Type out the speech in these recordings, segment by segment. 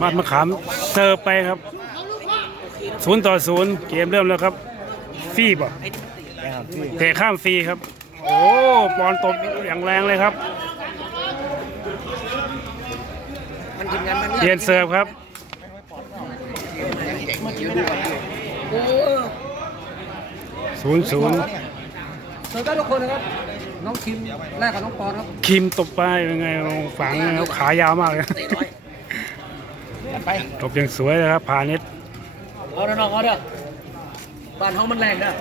บ้านมะขามเสิร์ฟไปครับศูนย์ต่อศูนย์เกมเริ่มแล้วครับ ฟรีบ่เตะข้ามฟรีครับ โอ้ปอนตบอย่างแรงเลยครับเปลี่ยนเสิร์ฟครับศูนย์ศูนย์เสิร์ฟทุกคนนะครับ น้องคิมแรกกับน้องปอนครับคิมตบไปเป็นไงฝังนะครับขายาวมากเลยไปตบอย่างสวยเลยครับพาณิชย์เอาเด้อน้องเอาเด้อบ้านห้องมันแรงเด้อ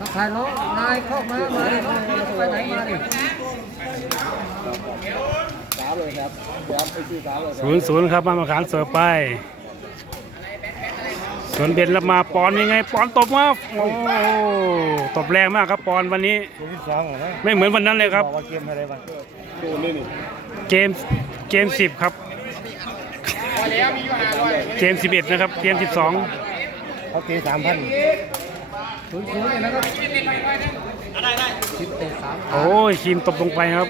ทักทายน้องนายเข้ามามาดิไปไหนมาดิสามเลยครับเดี๋ยวไปซื้อสามเลยศูนย์ศูนย์ครับบ้านมะขามเสิร์ฟไป ส่วนเบนรับมาปอนยังไง ปอนตบมาโอ้ตบแรงมากครับปอนวันนี้ตัวที่สองเหรอนะไม่เหมือนวันนั้นเลยครับ บอกว่าเกมอะไรบ้างเกมเกมสิบครับ เกมสิบเอ็ดนะครับ เกมสิบสองเขาตีสามพันศูนย์ศูนย์เลยนะครับสิบเอ็ดสามโอ้ยคิมตบลงไปครับ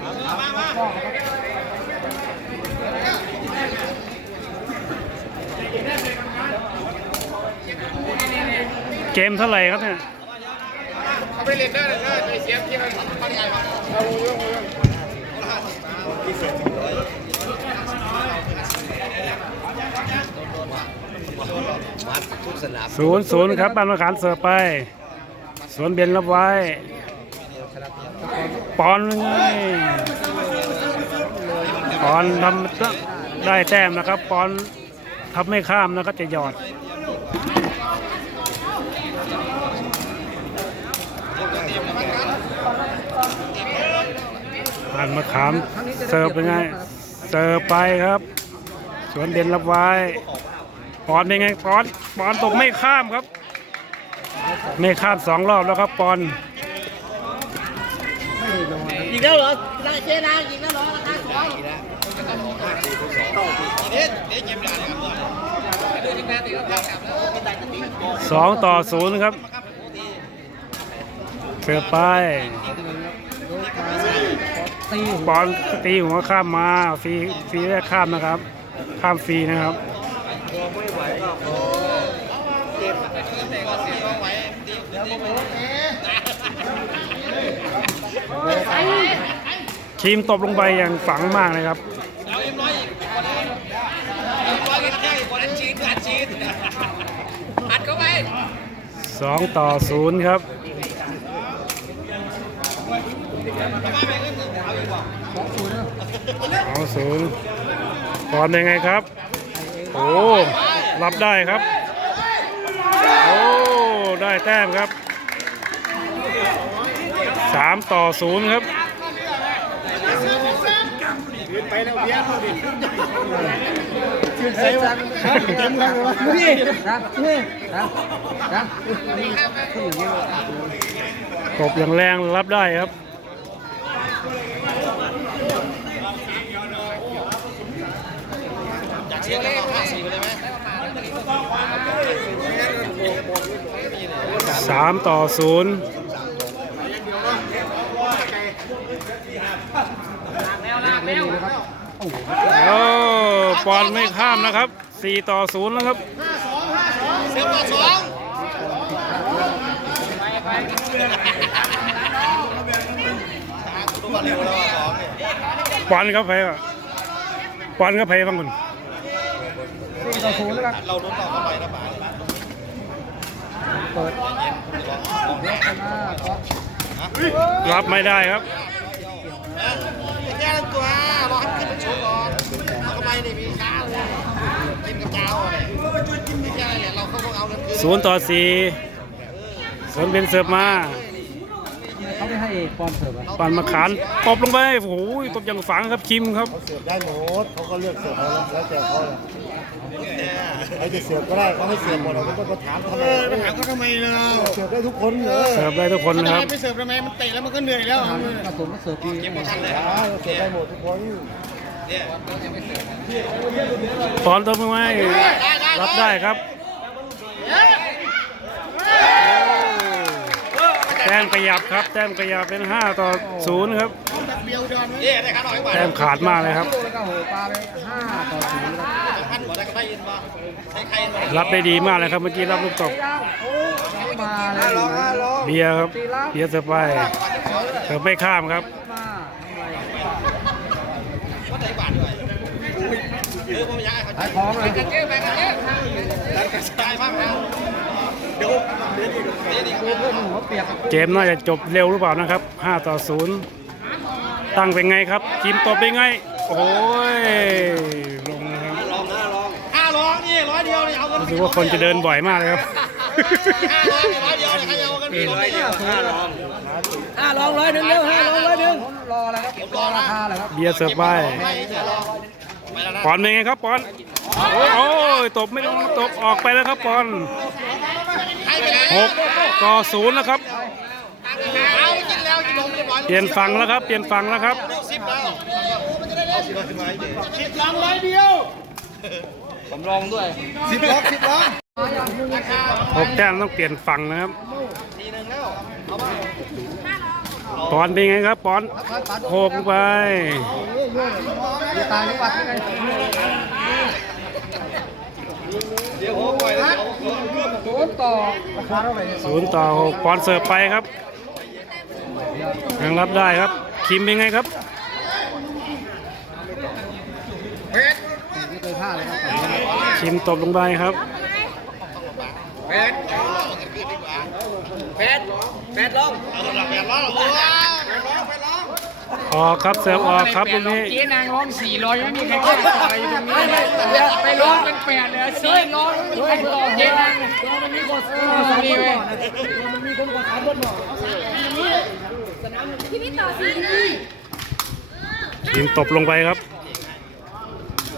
เกมเท่าไหร่ครับเนี่ยทุกสนามศูนย์ศูนย์ครับบ้านมะขามเสิร์ฟไป สวนเบียนรับไว้ ปอนไงปอนทำได้แต้มนะครับ ปอนทำไม่ข้ามนะครับจะหยอด บ้านมะขามเสิร์ฟเป็นไง เสิร์ฟไปครับ สวนเด่นรับไว้ปอนเป็นไงปอนปอนตกไม่ข้ามครับ ไม่ข้ามสองรอบแล้วครับปอนอีกแล้วเหรอได้เชนะอีกแล้วเหรอราคาสองสองต่อศูนย์ครับเสิร์ฟไป ตีปอนตีหัวข้ามมาฟรีฟรีแรกข้ามนะครับ ข้ามฟรีนะครับทีมตบลงไปอย่างฝังมากเลยครับสองต่อศูนย์ครับ สองศูนย์ปอนเป็นไงครับ โอ้รับได้ครับ โอ้ ได้แต้มครับสามต่อศูนย์ครับนี่ครับนี่ครับครับตบอย่างแรงรับได้ครับ สามต่อศูนย์โอ้ปอนไม่ข้ามนะครับสี่ต่อศูนย์แล้วครับปอนครับเพย์อะปอนครับเพย์บางคน สี่ต่อศูนย์แล้วครับเราลุ้นต่อเข้าไปนะป๋าเปิดยกมาก็รับไม่ได้ครับแก้ตัวรอให้ขึ้นเป็นโชว์ก่อนเอาเข้าไปนี่มีค้าเลยกินกับเจ้าเลยไม่ใช่เนี่ยเราเขาต้องเอากันคืนศูนย์ต่อสี่สวนเป็นเสิร์ฟมาเขาไม่ให้ปอนเสิร์ฟอะปันมาขานตบลงไปโอ้โหตบอย่างฝังครับคิมครับเขาเสิร์ฟได้หมดเขาก็เลือกเสิร์ฟเขาแล้วแต่เขาเลย ใครจะเสิร์ฟก็ได้เขาให้เสิร์ฟหมดเราไม่ต้องมาถามทำไมมาถามเขาทำไมเนาะเสิร์ฟได้ทุกคนเลยเสิร์ฟได้ทุกคนนะครับ ไปเสิร์ฟทำไมมันเตะแล้วมันก็เหนื่อยแล้วทางกระสุนก็เสิร์ฟดีเก็บทันเลยเสิร์ฟได้หมดทุกคนปอนตบลงไปรับได้ครับใจแต้มขยับครับ แต้มขยับเป็น 5 ต่อ 0 ครับเย่ได้ครับหน่อยกว่าแต้มขาดมากเลยครับแล้วก็โหปลาไปห้าต่อศูนย์ค รับได้ดีมากเลยครับเมื่อกี้รับลูกตกเบียร์ครับเบียร์เสือไปเสือไม่ข้ามครับมาทำไรว่าได้บาทด้วยเอมอยกให้เขาขายของเลยดันกระจมากเดี๋ยวเดี๋ยวดีกูเพื่อนหัวเปียกเกมน่าจะจบเร็วหรือเปล่านะครับ 5 ต่อ 0 ตั้งเป็นไงครับทีมตบเป็นไง โอ้ย รู้สึกว่าคนจะเดินบ่อยมากเลยครับห้าลองร้อยเดียวนี่ใครเอากันมีร้อยเดียวห้าลองห้าลองร้อยหนึ่งเร็วห้าลองร้อยหนึ่งรออะไรครับรอราคาเลยครับเบียร์เสิร์ฟไปไม่เสียลองไปแล้วนะปอนเป็นไงครับปอนโอ้ยโอ้ยตบไม่ลงตบออกไปแล้วครับปอนใครไปแล้วหกต่อศูนย์แล้วครับเอากินแล้วกินนมเรียบร้อยเปลี่ยนฝั่งแล้วครับ เปลี่ยนฝั่งแล้วครับสิบแล้วสิบลองร้อยเดียว ผมลองด้วยสิบลองสิบลองราคาหกแต้มต้องเปลี่ยนฝั่งนะครับทีหนึ่งแล้วเอามาปอนเป็นไงครับปอนหกไปอยู่ต่างจังหวัดยังไงเดี๋ยวผมปล่อยแล้วศูนย์ต่อราคาเท่าไหร่เนี่ยศูนย์ต่อหกปอนเสิร์ฟไปครับยังรับได้ครับ คิมเป็นไงครับ ไม่เคยพลาดเลยครับ คิมตบลงไปครับเป็ดเป็ดเป็ดลงเอาหลับเป็ดลงเป็ดลงเป็ดลงออกครับเสิร์ฟออกครับตรงนี้เจ๊นางร้องสี่ร้อยไม่มีใครกล้าต่ออะไรอยู่ตรงนี้ไปร้องเป็นแปดเลยสี่ร้อยไม่มีใครต่อเจ๊นางมันมีคนนี่เว้ยพี่พี่ต่อสิเลยคิมตบลงไปครับ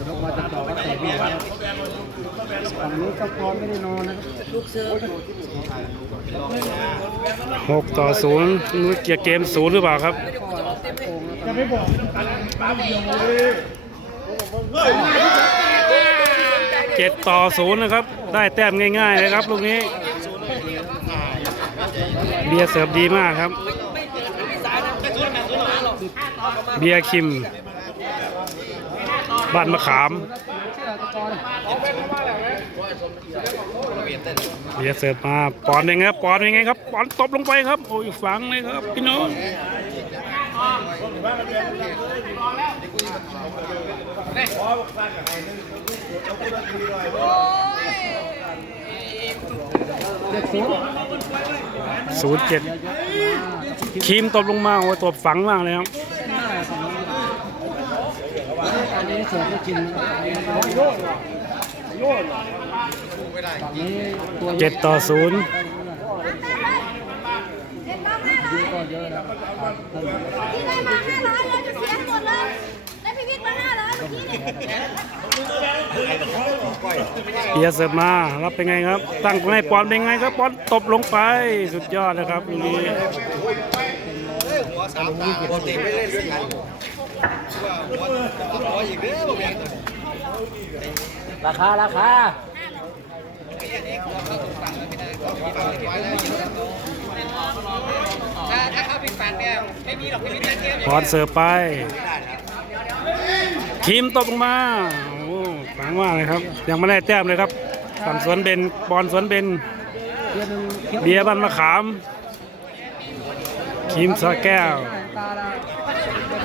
ยกมาจะต่อก็เตะพี่ครับ ฝั่งนี้ก็พร้อมไม่ได้นอนนะครับลูกเสือหกต่อศูนย์นู้ยเกียร์เกมศูนย์หรือเปล่าครับจะไม่บอกปาเดียวเลยเจ็ดต่อศูนย์นะครับ ได้แต้มง่ายๆเลยครับลูกนี้ เบียร์เสิร์ฟดีมากครับ เบียร์คิมบ้านมะขาม เบียร์เสิร์ฟมาปอนยังไงครับปอนยังไงครับปอนตบลงไปครับ โอ้ยฝังเลยครับพี่น้องเจ็ดศูนย์ศูนย์เจ็ดคิมตบลงมาโอ้ยตบฝังมากเลยครับ อันนี้เสิร์ฟไม่จริงนโยนโยนฝั่งนี้ตัวเจ็ดต่อศูนย์เห็นบ้าร้อยยิงก็เยอะนะที่ได้มาห้าร้อยเลยจะเสียหมดเลยได้พี่วิทมาห้าร้อยเมื่อกี้เนี่ยเบียเสิร์ฟมารับเป็นไงครับ ตั้งให้ปอนเป็นไงครับปอนตบลงไปสุดยอดนะครับลูกนี้หัวสามตาปกติไม่เล่นสี่อันหัวหัวอีกเด้อผมเอง ราคา ราคาถ้าเข้าปิดปันเนี่ยไม่มีหรอกพี่วิทย์เจ๊ปอนเสิร์ฟไปคิมตบลงมาโอ้ฝังมากเลยครับ ยังไม่ได้แต้มเลยครับฝั่งสวนเบนปอนสวนเบนเบียร์บ้านมะขามคิมสาแก้ว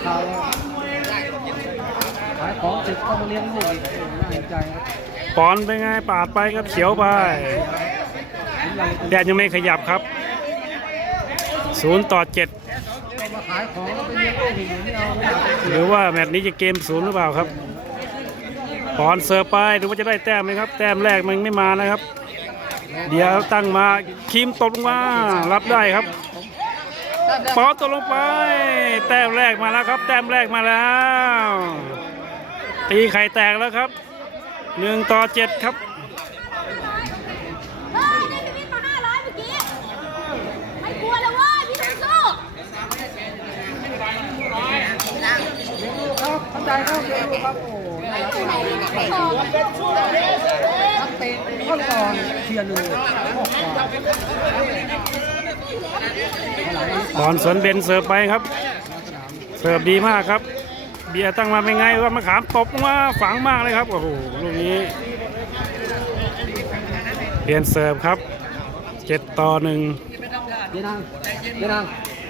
ตาละข่าขายของเสร็จก็มาเลี้ยงลูกอีกน่าเห็นใจครับปอนเป็นไงปาดไปครับเขียวไปแดดยังไม่ขยับครับศูนย์ต่อเจ็ดมาขายของแล้วไปเลี้ยงลูกอีกไม่เอาไม่เอาหรือว่าแมตช์นี้จะเกมศูนย์หรือเปล่าครับปอนเสิร์ฟไปดูว่าจะได้แต้มไหมครับ แต้มแรกมันไม่มานะครับ เดี๋ยวตั้งมาคิมตกลงมารับได้ครับ ปอนตกลงไป แต้มแรกมาแล้วครับ แต้มแรกมาแล้ว ตีไข่แตกแล้วครับหนึ่งต่อเจ็ดครับเฮ้ยได้พี่วิทย์มาห้าร้อยเมื่อกี้ไม่กลัวเลยเว้ยพี่ต้องสู้ครับเข้าใจครับเลี้ยงลูกครับโอ้น่ารักมากเลยไม่ต่อนักเตะต้นก่อนเชียร์หนึ่งโอ้โห บอลสวนเบนเสิร์ฟไปครับ เสิร์ฟดีมากครับ เบียร์ตั้งมาเป็นไงว่ามะขามตบมาฝังมากเลยครับโอ้โหลูกนี้เปลี่ยนเสิร์ฟครับเจ็ดต่อหนึ่งเดี๋ยนางเดี๋ยนาง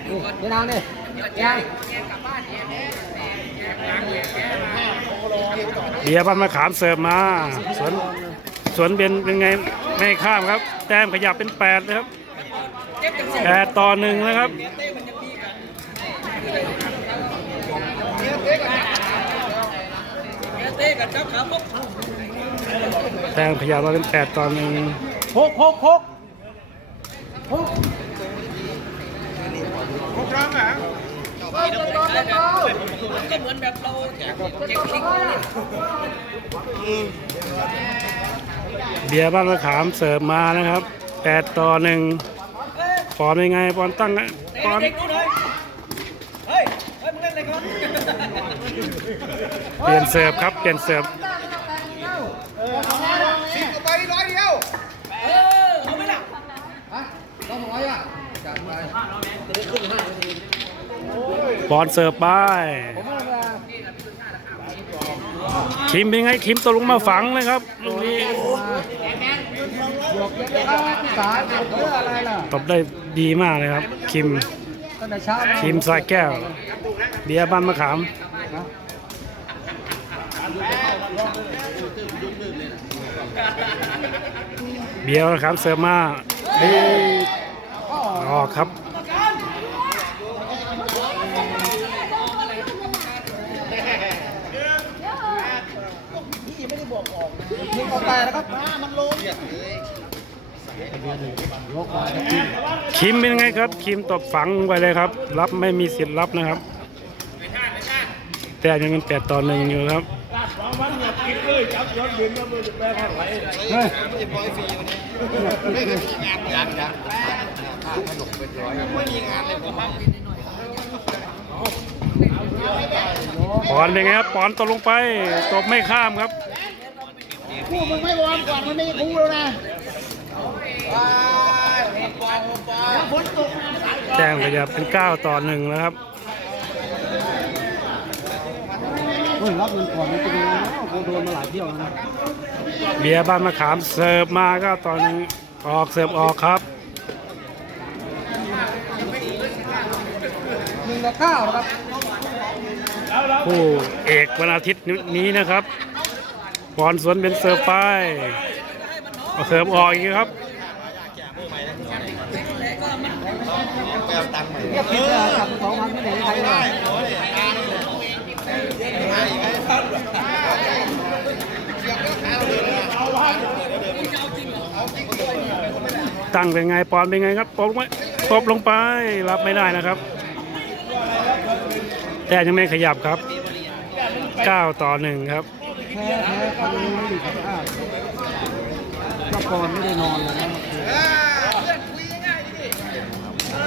เดี๋ยนางดิเดี๋ยนางเบียร์บ้านมะขามเสิร์ฟมาสวนสวนเบนเป็นไงไม่ข้ามครับ แต้มขยับเป็นแปดนะครับ แปดต่อหนึ่งนะครับแต้มขยับมาเป็นแปดต่อหนึ่งหกหกหกหกหกครั้งอะเบียร์บ้านมะขามเสิร์ฟมานะครับแปดต่อหนึ่ง ปอนเป็นไงปอนตั้งนะปอนเปลี่ยนเสิร์ฟครับเปลี่ยนเสิร์ฟไปร้อยเดียวต้องร้อยอะจัดไปปอนเสิร์ฟไปผมว่าจะคิมเป็นไงคิมตกลงมาฝังเลยครับลูกนี้บวกเยอะๆสายบวกเพื่ออะไรล่ะตบได้ ดีมากเลยครับคิมตั้งแต่เช้าคิมสายแก้วเบียบ้านมะขามเบียร์มะขามเสิร์ฟมาเฮ้ยออกครับยิงอกอกไปแล้วครับมันลงยกม คิมเป็นไงครับ คิมตบฝังไปเลยครับ รับไม่มีสิทธิ์รับนะครับ แต่ยังเป็นแปดต่อหนึ่งอยู่ครับปอนเปอนเป็นไงครับปอนตกลงไปตบไม่ข้ามครับคู่มึงไม่วอร์มก่อนมันไม่คู่แล้วนะ แจ้งขยับเป็น9ต่อหนึ่งแล้วครับเฮ้ยรับเงินก่อนมันเป็นยังไงเนาะกูโดนมาหลายเที่ยวแล้วนะเบียร์บ้านมะขามเสิร์ฟมาก็ตอนนี้ออกเสิร์ฟออกครับหนึ่งต่อเก้านะครับผู้เอกวันอาทิตย์นี้นะครับบอลสวนเป็นเสิร์ฟไปเอาเสิร์ฟออกอีกครับ แปตังค์ใหม่เรียกผิดเลยจับสองพันไม่ไหนใครเลยตั้งเป็นไงปอนเป็นไงครับตบลงไปตบลงไปรับไม่ได้นะครับ แต่ยังไม่ขยับครับ9ต่อหนึ่งครับแพ้แพ้คนนี้ไม่ดีครับอ้าวเจ้าก่อนไม่ได้นอนเลยนะก็ลงรายการไม่ได้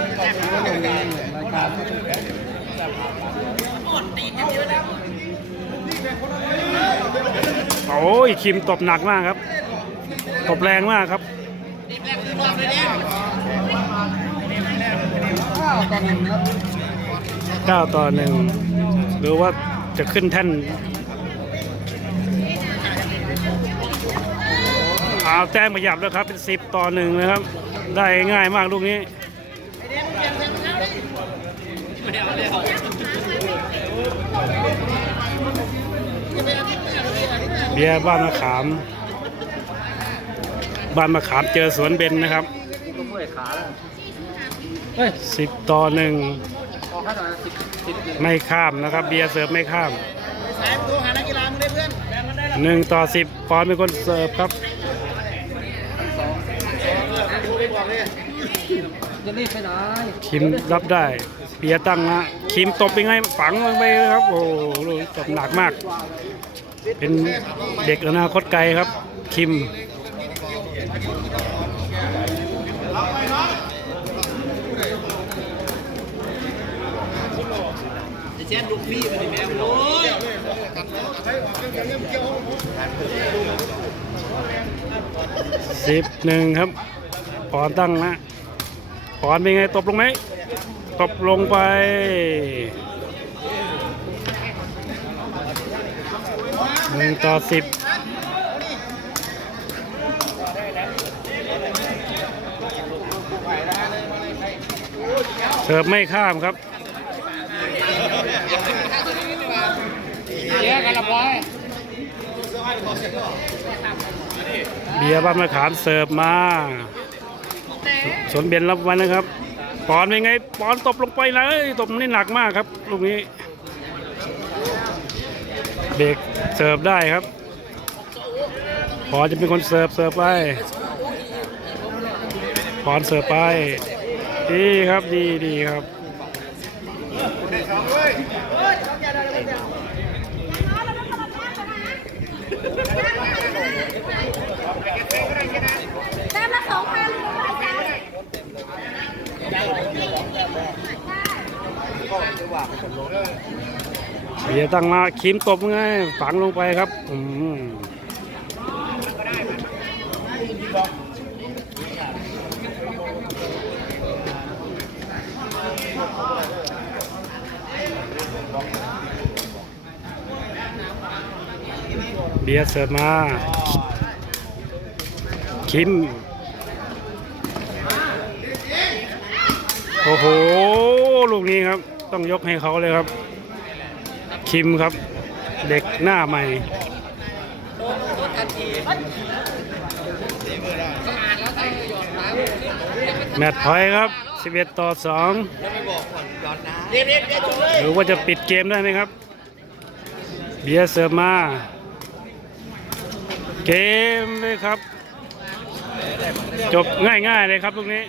โอ้ยคิมตบหนักมากครับ ตบแรงมากครับข้าวตอนหนึ่งครับ9ต่อหนึ่งหรือว่าจะขึ้นแท่นเอาแต้มขยับแล้วครับ เป็น10ต่อหนึ่งนะครับ ได้ง่ายมากลูกนี้ เบียร์บ้านมะขาม บ้านมะขามเจอสวนเบนนะครับก็เมื่อยขาแล้วเฮ้ย10ต่อหนึ่งออกให้หน่อยสิบสิบไม่ข้ามนะครับ เบียร์เสิร์ฟไม่ข้ามสายตัวหานักกีฬามึงได้เพื่อนแบ่งมันได้ละหนึ่งต่อสิบปอนเป็นคนเสิร์ฟครับจะรีบไปไหนคิมรับได้ เบียตั้งนะคิมตบเป็นไงฝังลงไปเลยครับ โอ้โหตบหนักมาก เป็นเด็กอนาคตไกลครับ คิมเช่นลูกพี่มันแม่โอ้ยสิบหนึ่งครับปอนตั้งนะปอนเป็นไงตบลงไหม ตบลงไป หนึ่งต่อสิบเสิร์ฟไม่ข้ามครับเสียกันละร้อยเบียร์บ้านมะขามเสิร์ฟมา สนเบียนรับไว้นะครับ ปอนเป็นไงปอนตบลงไปเลยตบนี่หนักมากครับลูกนี้เบรกเสิร์ฟได้ครับ ปอนจะเป็นคนเสิร์ฟเสิร์ฟไปปอนเสิร์ฟไปดีครับดีดีครับ แต้มละสองพัน เบียร์ตั้งมาคิมตบไงฝังลงไปครับอืมเบียร์เสิร์ฟมาคิม โอ้โห ลูกนี้ครับ ต้องยกให้เขาเลยครับ คิมครับ เด็กหน้าใหม่แมตช์พอยต์ครับ 11 ต่อ 2 หรือว่าจะปิดเกมได้ไหมครับ เบียร์เสิร์ฟมา เกมเลยครับ จบง่ายๆเลยครับลูกนี้